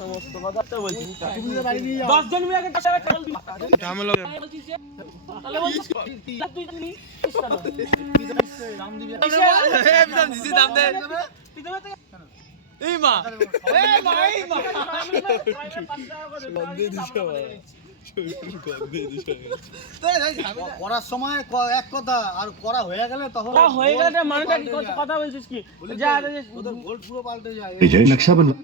সমস্ত কথা তো বলছি। তুমি যে বাড়ি নিয়ে যাও 10 জন মিলে একটা টাকা চাল দিই। ঝামেলা বলছিস যে তাহলে বলছিস তুই তুমি দাম দিবি। এই বিধান দিছি দাম দে। তুই দেবে তো এই মা এই ভাই মা করার সময় এক কথা আর করা হয়ে গেলে তখন হয়ে গেলে মানেটা কি কথা বলছিস কি যা ওদের ভোট পুরো পাল্টে যায়। विजय नक्शा बनवा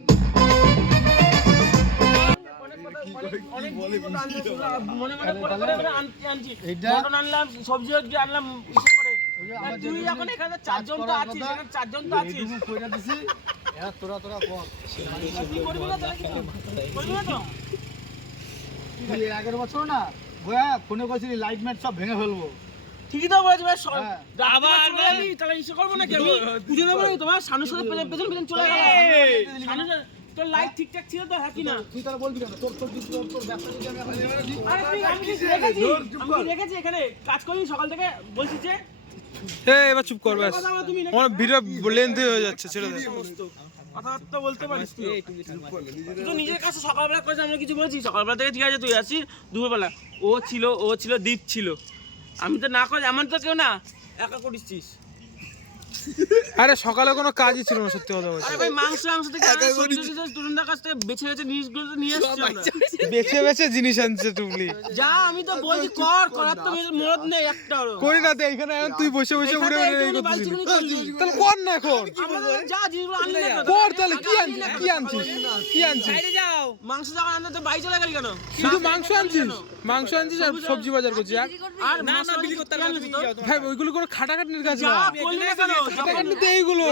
সবজি আনলাম ইসে করে তুই এখন এখানে চারজন তো আছিস, চারজন তো আছিস কইরা দিছি এরা তোরা কর তুই করবি না তাহলে কি করবি না তো? তুই আগের বছর না গোয়া ফোনে কইছিলি লাইট ম্যাট সব ভেঙে ফেলবো। ঠিকই তো বলেছি ভাই হ্যাঁ। আবার তাহলে ইসে করবো নাকি আমি বুঝে দেবো না তোমার সানুর সাথে পেছন পেছন চলে গেল তোর লাইট ঠিকঠাক ছিল তো হ্যাঁ কি না তুই তারা বলবি কেন তোর ব্যবসা যদি আমি এখন আরে তুই আমি কি রেখেছি এখানে কাজ করি সকাল থেকে বলছি যে এই এবার চুপ কর ব্যাস আমার ভিডিও লেন্থি হয়ে যাচ্ছে ছেড়ে দে কথাবার্তা বলতে পারিস তুই তো নিজের কাছে সকালবেলা করেছে আমরা কিছু বলছি সকালবেলা থেকে ঠিক আছে তুই আসিস দুপুরবেলা ও ছিল দীপ ছিল আমি তো না করে এমন তো কেউ না একা করিস আরে সকালে কোনো কাজই ছিল না সত্যি কথা বলছি আরে ভাই মাংস থেকে স্টুডেন্টদের কাছ থেকে বেছে জিনিসগুলো তো নিয়ে এসেছি আমরা বেছে বেছে জিনিস আনছে টুবলি যা আমি তো বলছি করার তো মরদ নেই একটাও করি না তো এইখানে এখন তুই বসে বসে উড়ে উড়ে এই করছিস তাহলে কর না এখন আমাদের যা জিনিসগুলো আনলে না কর তাহলে কি আনছিস বাইরে যাও মাংস যখন আনতে তো বাড়ি চলে গেলি কেন শুধু মাংস আনছিস আর সবজি বাজার করছিস আর না বিলি করতে পারবি তো ভাই ওইগুলো কোনো খাটাখাটনির কাজ না যা করলি না কেন খাটাখাটনিতে এইগুলো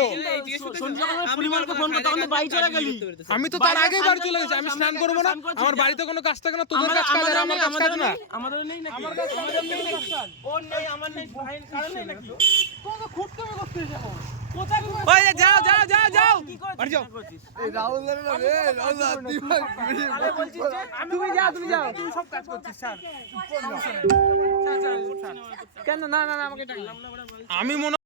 পরিমাণকে ফোন করতে তখন তো বাড়ি চলে গেলি আমি তো তার আগেই বাড়ি চলে গেছি আমি স্নান করবো না আমার বাড়িতে কোনো কাজ থাকে না তোদের কাজ কাজ আর আমার কাজ কাজ না আমাদের নেই নাকি আমার কাছে নেই নাকি ওর নেই আমার নেই ভাই কারণ নেই নাকি তোকে খুব কমে করতে যাবো কোথায় ওই যাও বাড়ি যাও এই রাহুল রে রাহুল তাহলে বলছিস যে তুমি যাও তুই সব কাজ করছিস স্যার কেন না আমাকে আমি মনে